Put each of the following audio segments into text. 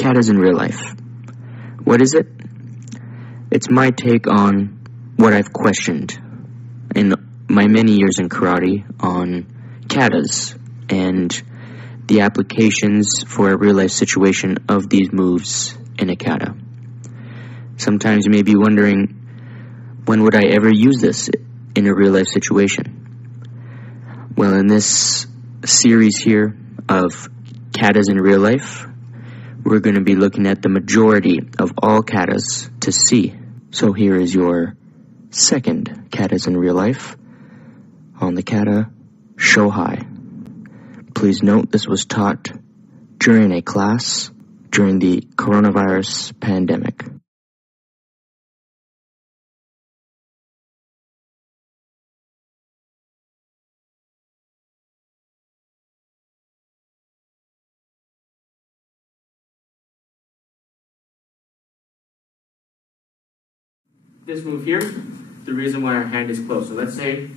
Katas in Real Life. What is it? It's my take on what I've questioned in my many years in karate on katas and the applications for a real life situation of these moves in a kata. Sometimes you may be wondering, when would I ever use this in a real life situation? Well, in this series here of Katas in Real Life, we're going to be looking at the majority of all katas to see. So here is your second Katas in Real Life on the kata Shi-Ho-Hi. Please note this was taught during a class during the coronavirus pandemic. This move here, the reason why our hand is closed. So let's say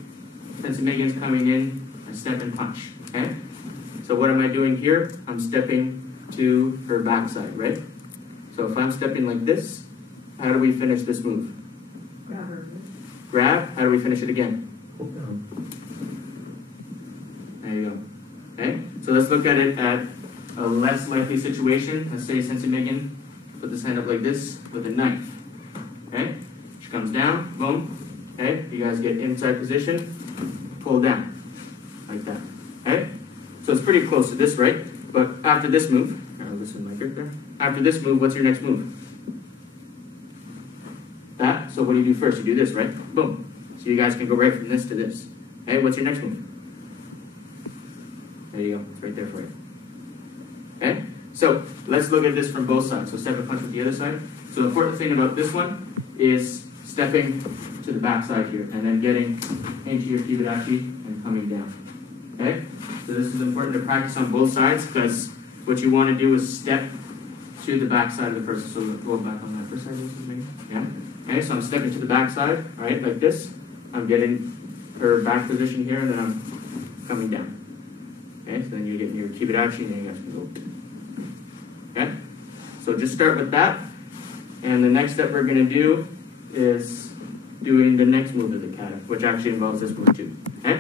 Sensei Megan's coming in, I step and punch, okay? So what am I doing here? I'm stepping to her backside, right? So if I'm stepping like this, how do we finish this move? Grab her. Grab, how do we finish it again? Hold down. There you go, okay? So let's look at it at a less likely situation. Let's say Sensei Megan put this hand up like this with a knife, okay? She comes down, boom, okay? You guys get inside position, pull down, like that, okay? So it's pretty close to this, right? But after this move, listen to my grip there. After this move, what's your next move? That, so what do you do first? You do this, right? Boom. So you guys can go right from this to this. Okay, what's your next move? There you go, it's right there for you. Okay, so let's look at this from both sides. So step and punch with the other side. So the important thing about this one is stepping to the back side here and then getting into your kibidachi and coming down. Okay, so this is important to practice on both sides because what you want to do is step to the back side of the person. So go back on that first side. Yeah. Okay, so I'm stepping to the back side, right, like this. I'm getting her back position here, and then I'm coming down. Okay, so then you get in your kibidachi, and then you guys can go. Okay, so just start with that. And the next step we're going to do is doing the next move of the kata, which actually involves this move too. Okay?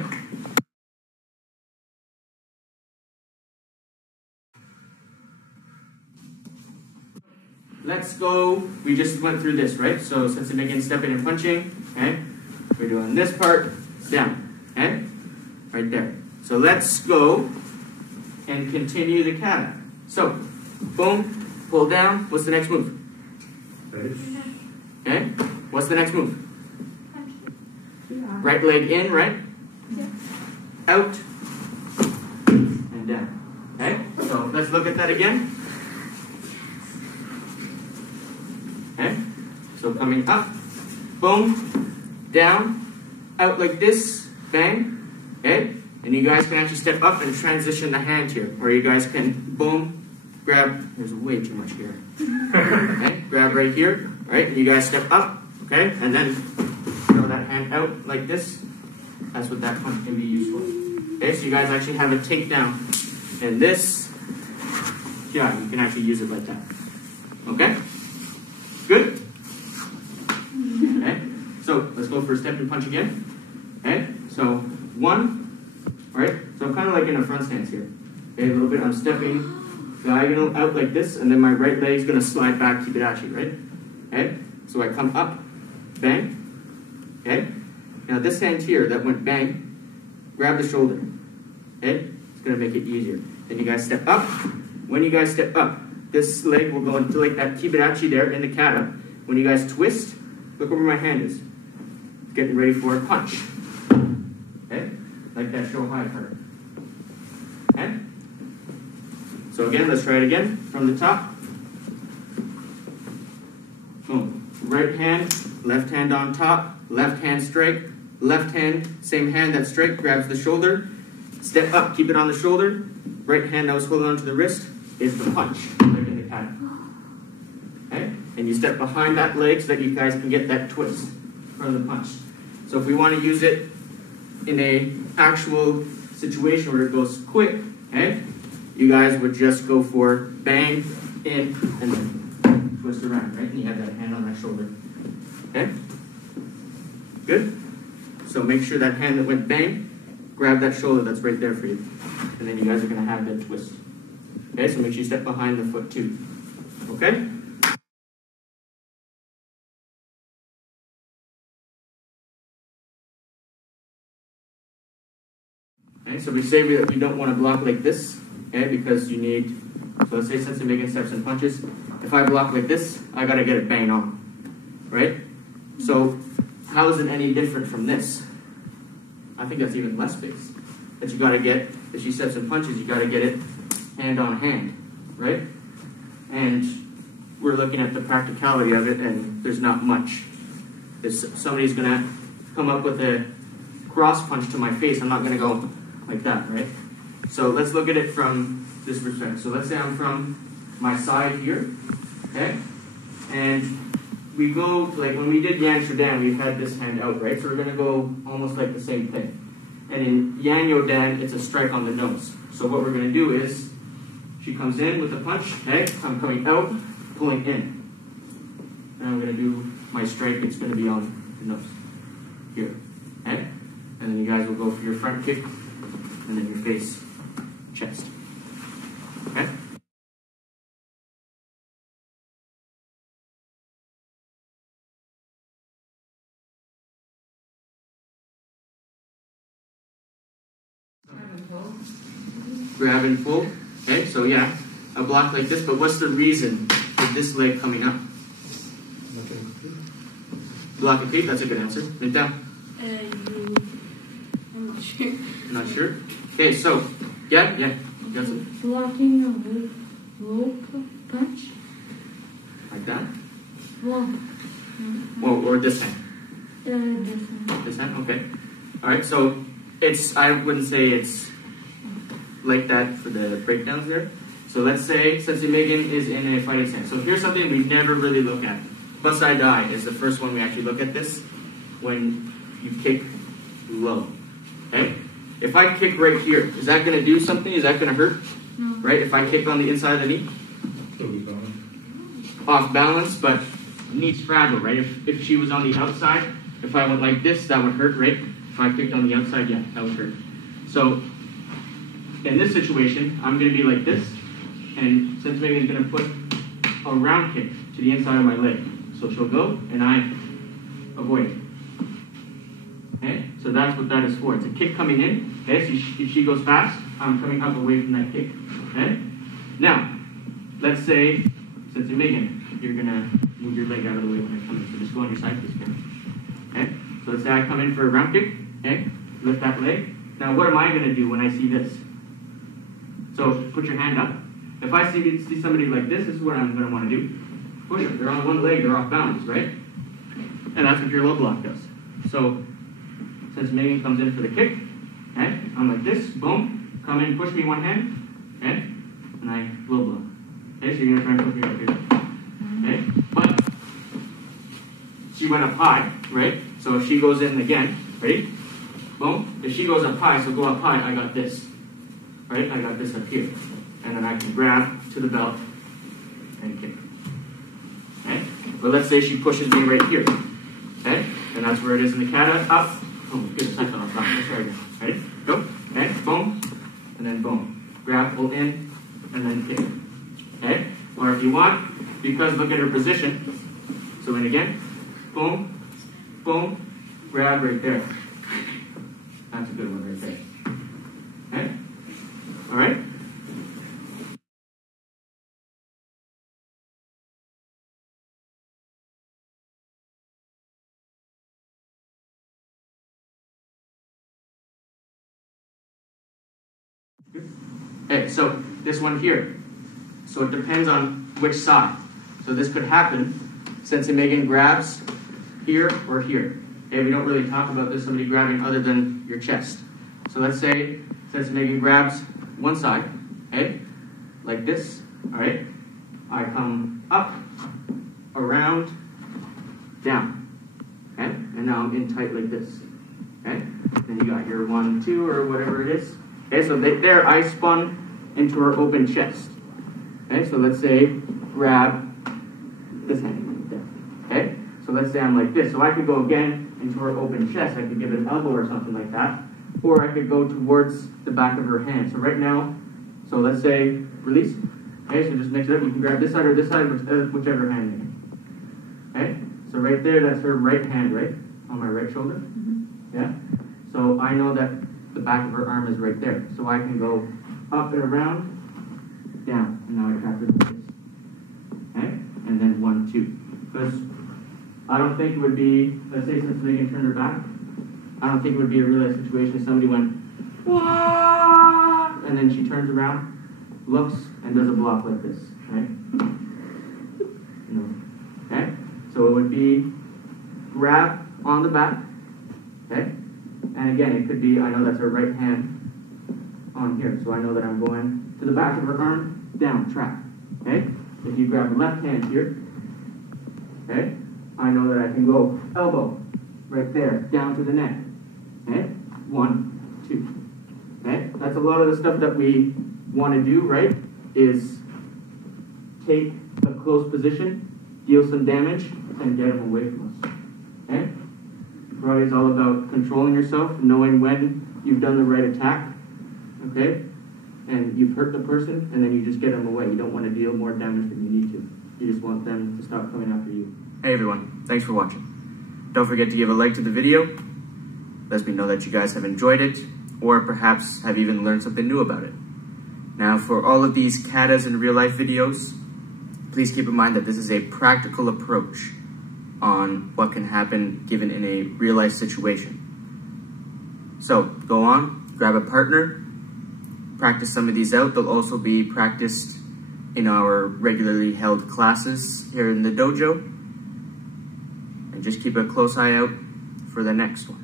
Let's go. We just went through this, right? So Sensei Megan stepping and punching, okay? We're doing this part, down, okay? Right there. So let's go and continue the kata. So, boom, pull down. What's the next move? Okay? What's the next move? Right leg in, right? Out and down. Okay? So let's look at that again. Okay? So coming up, boom, down, out like this, bang. Okay? And you guys can actually step up and transition the hand here. Or you guys can, boom, grab, there's way too much here. Okay? Grab right here, right? And you guys step up, okay? And then throw that hand out like this. That's what that punch can be used for. Okay, so you guys actually have a takedown. And this, yeah, you can actually use it like that. Okay? Good? Okay, so let's go for a step and punch again. Okay, so one, right? So I'm kind of like in a front stance here. Okay, a little bit, I'm stepping diagonal out like this, and then my right leg is going to slide back kibidachi, right? Okay, so I come up, bang. Okay, now this hand here that went bang, grab the shoulder. Okay, it's going to make it easier. Then you guys step up. When you guys step up, this leg will go into like that kibidachi there in the kata. When you guys twist, look where my hand is. Getting ready for a punch. Okay, like that Shi-Ho-Hi part. Okay. So again, let's try it again from the top. Boom. Right hand, left hand on top, left hand strike, left hand, same hand that strike, grabs the shoulder, step up, keep it on the shoulder, right hand that was holding onto the wrist is the punch, like in the kata. Okay? And you step behind that leg so that you guys can get that twist from the punch. So if we want to use it in a actual situation where it goes quick, okay? You guys would just go for bang, in, and then twist around, right? And you have that hand on that shoulder. Okay? Good? So make sure that hand that went bang, grab that shoulder that's right there for you. And then you guys are going to have that twist. Okay, so make sure you step behind the foot too. Okay? Okay, so we say that we don't want to block like this, okay, because you need, so let's say since you're making steps and punches, if I block like this, I got to get it bang on, right? So how is it any different from this? I think that's even less space. That you got to get, if she steps and punches, you got to get it hand on hand, right? And we're looking at the practicality of it, and there's not much. If somebody's going to come up with a cross punch to my face, I'm not going to go like that, right? So let's look at it from this perspective. So let's say I'm from my side here, okay? And we go, like when we did Yan Shudan, we had this hand out, right? So we're going to go almost like the same thing. And in Yan Yodan, it's a strike on the nose. So what we're going to do is, she comes in with a punch, okay? I'm coming out, pulling in. And I'm going to do my strike, it's going to be on the nose, here, okay? And then you guys will go for your front kick, and then your face, chest, okay? Grab and pull. Okay, so yeah, a block like this, but what's the reason for this leg coming up? Block a kick, that's a good answer. Write down. I'm not sure. Not sure? Okay, so, yeah. That's it. Blocking a rope punch? Like that? Well, Or this hand? this one. This hand, okay. Alright, so it's, I wouldn't say it's like that for the breakdowns there. So let's say Sensei Megan is in a fighting stance. So here's something we never really look at. Busai Dai is the first one we actually look at this when you kick low. Okay? If I kick right here, is that going to do something? Is that going to hurt? No. Right? If I kick on the inside of the knee? Off balance, but knee's fragile, right? If she was on the outside, if I went like this, that would hurt, right? If I kicked on the outside, yeah, that would hurt. So in this situation, I'm going to be like this, and Sensei Megan is going to put a round kick to the inside of my leg. So she'll go, and I avoid it. Okay? So that's what that is for. It's a kick coming in. Okay? So if she goes fast, I'm coming up away from that kick. Okay? Now, let's say, Sensei Megan, you're going to move your leg out of the way when I come in. So just go on your side, please. Okay? So let's say I come in for a round kick. Okay? Lift that leg. Now, what am I going to do when I see this? So put your hand up. If I see somebody like this is what I'm going to want to do. Push them. They're on one leg. They're off balance, right? And that's what your low block does. So since Megan comes in for the kick, okay, I'm like this. Boom. Come in, push me one hand. Okay? And I low block. Okay? So you're going to try and push me right here. Okay? But she went up high, right? So if she goes in again, ready? Boom. If she goes up high, so go up high, I got this. Right? I got this up here. And then I can grab to the belt and kick. Okay? But let's say she pushes me right here. Okay? And that's where it is in the kata. Up. Oh, goodness, I fell off. Let's try again. Ready? Go. Okay? Boom. And then boom. Grab, pull in, and then kick. Okay? Or if you want, because look at her position. So in again. Boom. Boom. Grab right there. That's a good one right there. Okay? All right? Okay, so this one here. So it depends on which side. So this could happen. Sensei Megan grabs here or here. Okay, we don't really talk about this, somebody grabbing other than your chest. So let's say Sensei Megan grabs one side, okay, like this, all right? I come up, around, down, okay? And now I'm in tight like this, okay? Then you got your 1, 2, or whatever it is. Okay, so there I spun into her open chest. Okay, so let's say grab this hand there. Okay? So let's say I'm like this. So I could go again into her open chest. I could give it an elbow or something like that. Or I could go towards the back of her hand. So right now, so let's say release. Okay, so just mix it up. You can grab this side or this side, whichever hand you need. Okay? So right there, that's her right hand, right? On my right shoulder. Yeah? So I know that the back of her arm is right there. So I can go up and around, down. And now I trap her like this. Okay? And then 1, 2. Because I don't think it would be, let's say since Megan turned her back, I don't think it would be a real life situation if somebody went, "Wah!" and then she turns around, looks, and does a block like this, right? No. Okay? So it would be grab on the back, okay? And again, it could be, I know that's her right hand on here, so I know that I'm going to the back of her arm, down, trap, okay? If you grab the left hand here, okay, I know that I can go elbow, right there, down to the neck, okay? 1, 2, okay? That's a lot of the stuff that we want to do, right, is take a close position, deal some damage, and get them away from us, okay? Karate is all about controlling yourself, knowing when you've done the right attack, okay? And you've hurt the person, and then you just get them away. You don't want to deal more damage than you need to. You just want them to stop coming after you. Hey everyone, thanks for watching. Don't forget to give a like to the video. Let me know that you guys have enjoyed it, or perhaps have even learned something new about it. Now, for all of these Katas in Real Life videos, please keep in mind that this is a practical approach on what can happen given in a real life situation. So, go on, grab a partner, practice some of these out. They'll also be practiced in our regularly held classes here in the dojo. And just keep a close eye out for the next one.